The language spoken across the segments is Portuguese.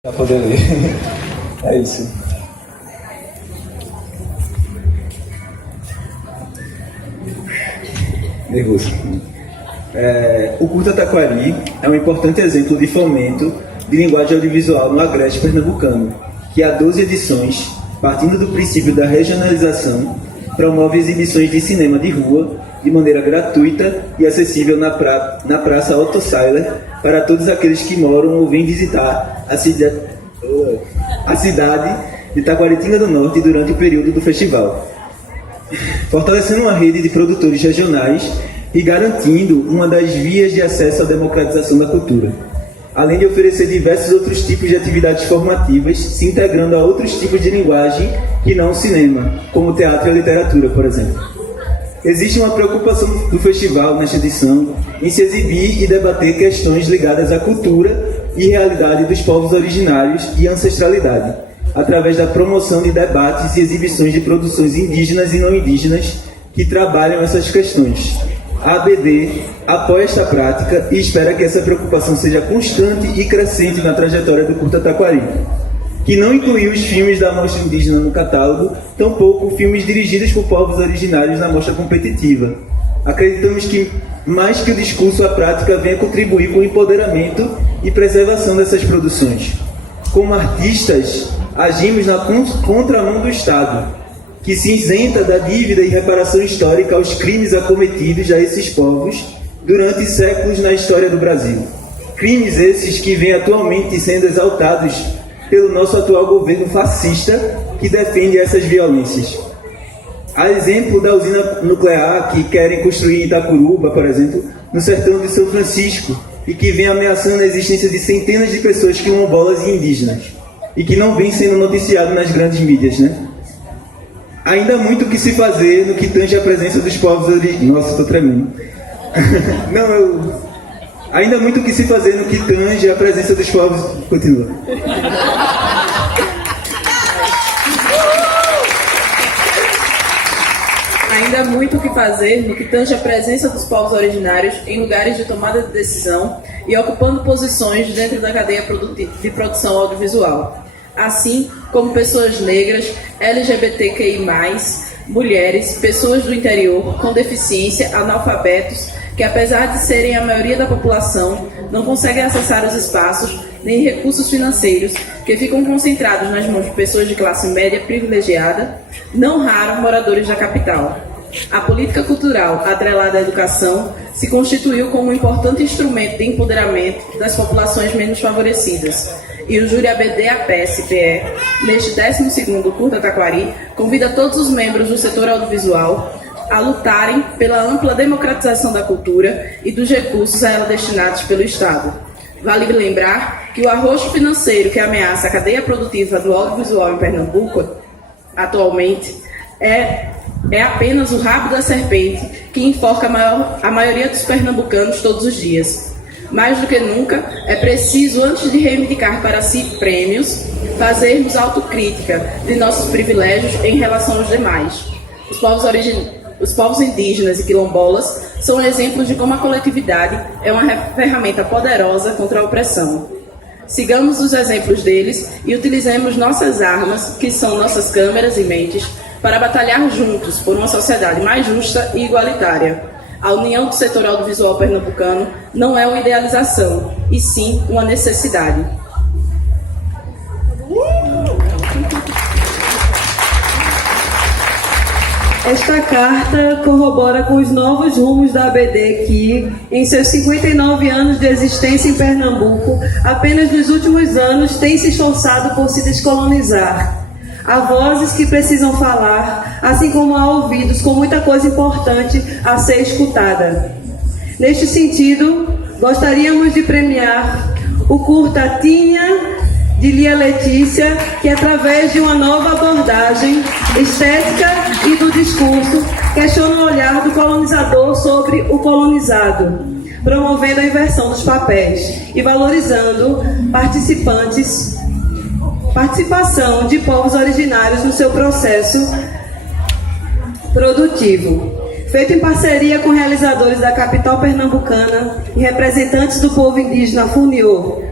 Para poder ler. É isso. Nervoso. O Curta Taquari é um importante exemplo de fomento de linguagem audiovisual no agreste pernambucano, que há 12 edições, partindo do princípio da regionalização, promove exibições de cinema de rua de maneira gratuita e acessível na Praça Otto Seiler para todos aqueles que moram ou vêm visitar a cidade de Taquaritinga do Norte durante o período do festival, fortalecendo uma rede de produtores regionais e garantindo uma das vias de acesso à democratização da cultura, além de oferecer diversos outros tipos de atividades formativas, se integrando a outros tipos de linguagem que não o cinema, como o teatro e a literatura, por exemplo. Existe uma preocupação do festival, nesta edição, em se exibir e debater questões ligadas à cultura e realidade dos povos originários e ancestralidade, através da promoção de debates e exibições de produções indígenas e não indígenas que trabalham essas questões. A ABD apoia esta prática e espera que essa preocupação seja constante e crescente na trajetória do Curta Taquari, que não incluiu os filmes da Mostra Indígena no catálogo, tampouco filmes dirigidos por povos originários na mostra competitiva. Acreditamos que, mais que o discurso, a prática venha contribuir com o empoderamento e preservação dessas produções. Como artistas, agimos na contramão do Estado, que se isenta da dívida e reparação histórica aos crimes acometidos a esses povos durante séculos na história do Brasil. Crimes esses que vêm atualmente sendo exaltados pelo nosso atual governo fascista que defende essas violências. A exemplo da usina nuclear que querem construir em Itacuruba, por exemplo, no sertão de São Francisco, e que vem ameaçando a existência de centenas de pessoas quilombolas e indígenas, e que não vem sendo noticiado nas grandes mídias, né? Ainda há muito o que se fazer no que tange a presença dos povos originários. Nossa, estou tremendo. Ainda há muito o que se fazer no que tange a presença dos povos... Continua. Ainda há muito o que fazer no que tange a presença dos povos originários em lugares de tomada de decisão e ocupando posições dentro da cadeia de produção audiovisual, assim como pessoas negras, LGBTQI+, mulheres, pessoas do interior, com deficiência, analfabetos, que apesar de serem a maioria da população, não conseguem acessar os espaços nem recursos financeiros que ficam concentrados nas mãos de pessoas de classe média privilegiada, não raro moradores da capital. A política cultural atrelada à educação se constituiu como um importante instrumento de empoderamento das populações menos favorecidas. E o Júri ABD-APS-PE, neste 12º Curta Taquari, convida todos os membros do setor audiovisual a lutarem pela ampla democratização da cultura e dos recursos a ela destinados pelo Estado. Vale lembrar que o arroxo financeiro que ameaça a cadeia produtiva do audiovisual em Pernambuco, atualmente, é apenas o rabo da serpente que enforca a maioria dos pernambucanos todos os dias. Mais do que nunca, é preciso, antes de reivindicar para si prêmios, fazermos autocrítica de nossos privilégios em relação aos demais. Os povos indígenas e quilombolas são exemplos de como a coletividade é uma ferramenta poderosa contra a opressão. Sigamos os exemplos deles e utilizemos nossas armas, que são nossas câmeras e mentes, para batalhar juntos por uma sociedade mais justa e igualitária. A união do setor audiovisual pernambucano não é uma idealização, e sim uma necessidade. Esta carta corrobora com os novos rumos da ABD que, em seus 59 anos de existência em Pernambuco, apenas nos últimos anos tem se esforçado por se descolonizar. Há vozes que precisam falar, assim como há ouvidos com muita coisa importante a ser escutada. Neste sentido, gostaríamos de premiar o curta Tinha, de Lia Letícia, que através de uma nova abordagem estética e do discurso, questiona o olhar do colonizador sobre o colonizado, promovendo a inversão dos papéis e valorizando participação de povos originários no seu processo produtivo. Feito em parceria com realizadores da capital pernambucana e representantes do povo indígena Funiô,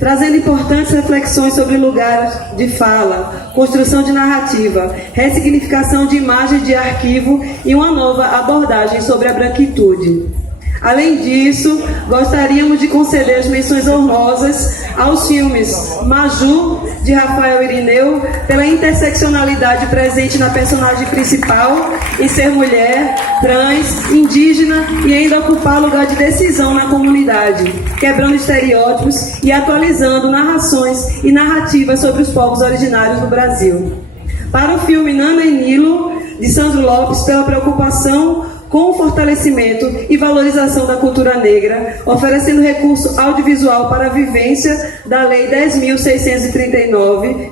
trazendo importantes reflexões sobre lugar de fala, construção de narrativa, ressignificação de imagens de arquivo e uma nova abordagem sobre a branquitude. Além disso, gostaríamos de conceder as menções honrosas aos filmes Maju, de Rafael Irineu, pela interseccionalidade presente na personagem principal, em ser mulher, trans, indígena e ainda ocupar lugar de decisão na comunidade, quebrando estereótipos e atualizando narrações e narrativas sobre os povos originários do Brasil. Para o filme Nana e Nilo, de Sandro Lopes, pela preocupação com o fortalecimento e valorização da cultura negra, oferecendo recurso audiovisual para a vivência da Lei 10.639,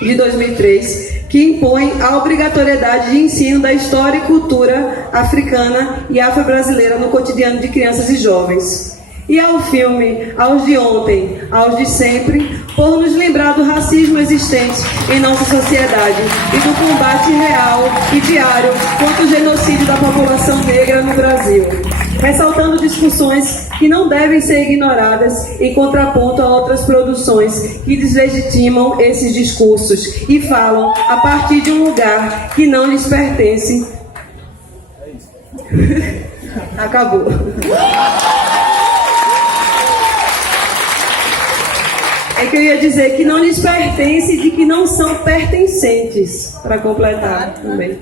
de 2003, que impõe a obrigatoriedade de ensino da história e cultura africana e afro-brasileira no cotidiano de crianças e jovens. E ao filme Aos de Ontem, Aos de Sempre, por nos lembrar do racismo existente em nossa sociedade e do combate real e diário contra o genocídio da população negra no Brasil, ressaltando discussões que não devem ser ignoradas em contraponto a outras produções que deslegitimam esses discursos e falam a partir de um lugar que não lhes pertence. Acabou. É que eu ia dizer que não lhes pertence e de que não são pertencentes, para completar também.